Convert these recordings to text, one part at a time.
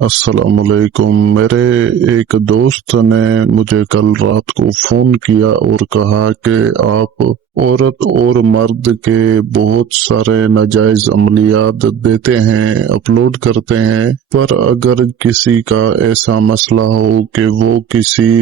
السلام علیکم۔ میرے ایک دوست نے مجھے کل رات کو فون کیا اور کہا کہ آپ عورت اور مرد کے بہت سارے ناجائز عملیات دیتے ہیں، اپلوڈ کرتے ہیں، پر اگر کسی کا ایسا مسئلہ ہو کہ وہ کسی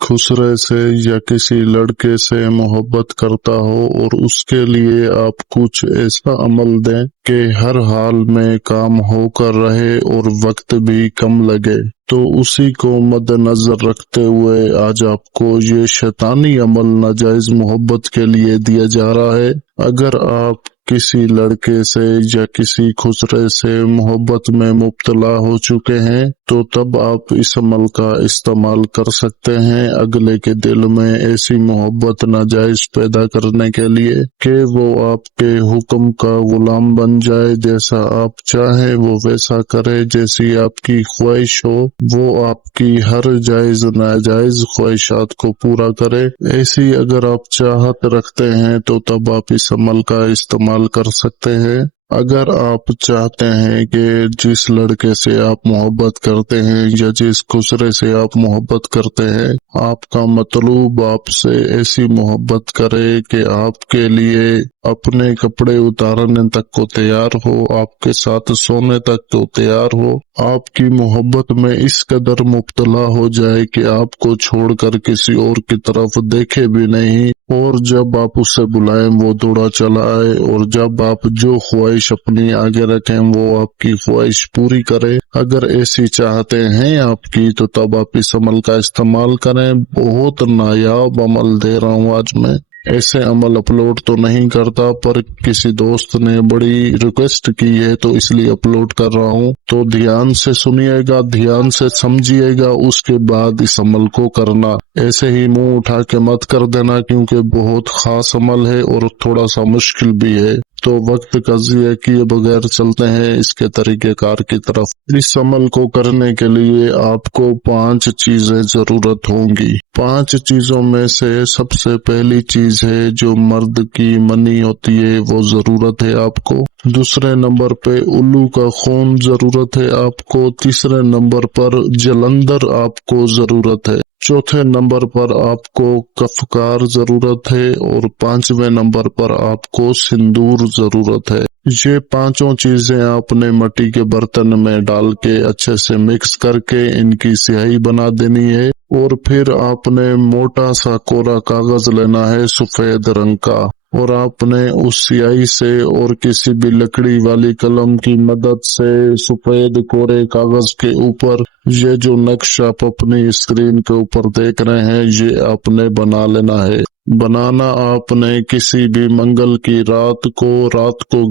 خسرے سے یا کسی لڑکے سے محبت کرتا ہو اور اس کے لیے آپ کچھ ایسا عمل دیں کہ ہر حال میں کام ہو کر رہے اور وقت بھی کم لگے، تو اسی کو مد نظر رکھتے ہوئے آج آپ کو یہ شیطانی عمل ناجائز محبت کے لیے دیا جا رہا ہے۔ اگر آپ کسی لڑکے سے یا کسی خسرے سے محبت میں مبتلا ہو چکے ہیں تو تب آپ اس عمل کا استعمال کر سکتے ہیں اگلے کے دل میں ایسی محبت ناجائز پیدا کرنے کے لیے کہ وہ آپ کے حکم کا غلام بن جائے، جیسا آپ چاہیں وہ ویسا کرے، جیسی آپ کی خواہش ہو وہ آپ کی ہر جائز ناجائز خواہشات کو پورا کرے۔ ایسی اگر آپ چاہت رکھتے ہیں تو تب آپ اس عمل کا استعمال کر سکتے ہیں۔ اگر آپ چاہتے ہیں کہ جس لڑکے سے آپ محبت کرتے ہیں یا جس خسرے سے آپ محبت کرتے ہیں، آپ کا مطلوب آپ سے ایسی محبت کرے کہ آپ کے لیے اپنے کپڑے اتارنے تک کو تیار ہو، آپ کے ساتھ سونے تک تو تیار ہو، آپ کی محبت میں اس قدر مبتلا ہو جائے کہ آپ کو چھوڑ کر کسی اور کی طرف دیکھے بھی نہیں، اور جب آپ اسے بلائیں وہ دوڑا چلا آئے، اور جب آپ جو خواہش اپنی آگے رکھیں وہ آپ کی خواہش پوری کرے۔ اگر ایسی چاہتے ہیں آپ کی تو تب آپ اس عمل کا استعمال کریں۔ بہت نایاب عمل دے رہا ہوں آج میں۔ ایسے عمل اپلوڈ تو نہیں کرتا، پر کسی دوست نے بڑی ریکویسٹ کی ہے تو اس لیے اپلوڈ کر رہا ہوں، تو دھیان سے سنیے گا، دھیان سے سمجھیے گا، اس کے بعد اس عمل کو کرنا۔ ایسے ہی منہ اٹھا کے مت کر دینا، کیونکہ بہت خاص عمل ہے اور تھوڑا سا مشکل بھی ہے۔ تو وقت کا ضیاع کیے بغیر چلتے ہیں اس کے طریقہ کار کی طرف۔ اس عمل کو کرنے کے لیے آپ کو 5 چیزیں ضرورت ہوں گی۔ 5 چیزوں میں سے سب سے پہلی چیز ہے جو مرد کی منی ہوتی ہے، وہ ضرورت ہے آپ کو۔ دوسرے نمبر پہ الو کا خون ضرورت ہے آپ کو۔ تیسرے نمبر پر جلندر آپ کو ضرورت ہے۔ چوتھے نمبر پر آپ کو کفکار ضرورت ہے، اور 5ویں نمبر پر آپ کو سندور ضرورت ہے۔ یہ 5 چیزیں آپ نے مٹی کے برتن میں ڈال کے اچھے سے مکس کر کے ان کی سیاہی بنا دینی ہے، اور پھر آپ نے موٹا سا کوڑا کاغذ لینا ہے سفید رنگ کا، اور آپ نے اس سیاہی سے اور کسی بھی لکڑی والی قلم کی مدد سے سفید کوڑے کاغذ کے اوپر یہ جو نقش آپ اپنی اسکرین کے اوپر دیکھ رہے ہیں یہ آپ نے بنا لینا ہے۔ بنانا آپ نے کسی بھی منگل کی رات کو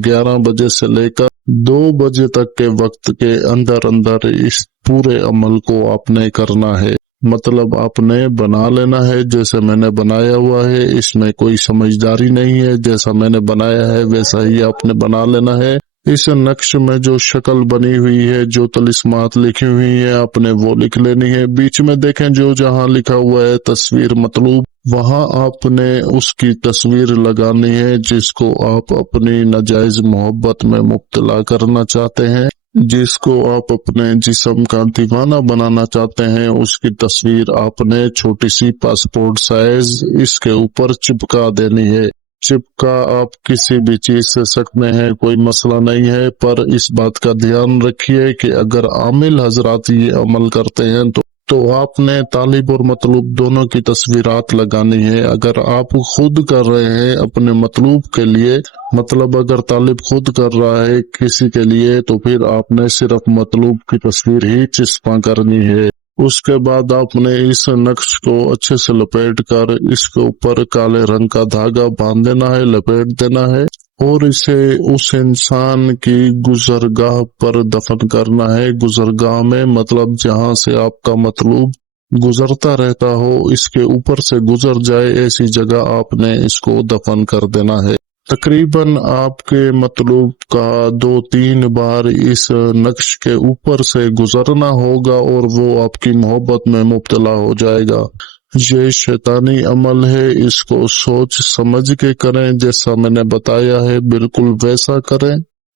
11 بجے سے لے کر 2 بجے تک کے وقت کے اندر اس پورے عمل کو آپ نے کرنا ہے۔ مطلب آپ نے بنا لینا ہے جیسے میں نے بنایا ہوا ہے، اس میں کوئی سمجھداری نہیں ہے، جیسا میں نے بنایا ہے ویسا ہی آپ نے بنا لینا ہے۔ اس نقش میں جو شکل بنی ہوئی ہے، جو طلسمات لکھی ہوئی ہیں، آپ نے وہ لکھ لینی ہے۔ بیچ میں دیکھیں جو جہاں لکھا ہوا ہے تصویر مطلوب، وہاں آپ نے اس کی تصویر لگانی ہے جس کو آپ اپنی ناجائز محبت میں مبتلا کرنا چاہتے ہیں، جس کو آپ اپنے جسم کا دیوانہ بنانا چاہتے ہیں، اس کی تصویر آپ نے چھوٹی سی پاسپورٹ سائز اس کے اوپر چپکا دینی ہے۔ چپکا آپ کسی بھی چیز سے سکتے ہیں، کوئی مسئلہ نہیں ہے، پر اس بات کا دھیان رکھیے کہ اگر عامل حضرات یہ عمل کرتے ہیں تو آپ نے طالب اور مطلوب دونوں کی تصویرات لگانی ہے۔ اگر آپ خود کر رہے ہیں اپنے مطلوب کے لیے، مطلب اگر طالب خود کر رہا ہے کسی کے لیے، تو پھر آپ نے صرف مطلوب کی تصویر ہی چسپاں کرنی ہے۔ اس کے بعد آپ نے اس نقش کو اچھے سے لپیٹ کر اس کے اوپر کالے رنگ کا دھاگا باندھ دینا ہے، لپیٹ دینا ہے، اور اسے اس انسان کی گزرگاہ پر دفن کرنا ہے۔ گزرگاہ میں مطلب جہاں سے آپ کا مطلوب گزرتا رہتا ہو، اس کے اوپر سے گزر جائے، ایسی جگہ آپ نے اس کو دفن کر دینا ہے۔ تقریباً آپ کے مطلوب کا 2-3 بار اس نقش کے اوپر سے گزرنا ہوگا اور وہ آپ کی محبت میں مبتلا ہو جائے گا۔ یہ شیطانی عمل ہے، اس کو سوچ سمجھ کے کریں، جیسا میں نے بتایا ہے بالکل ویسا کریں۔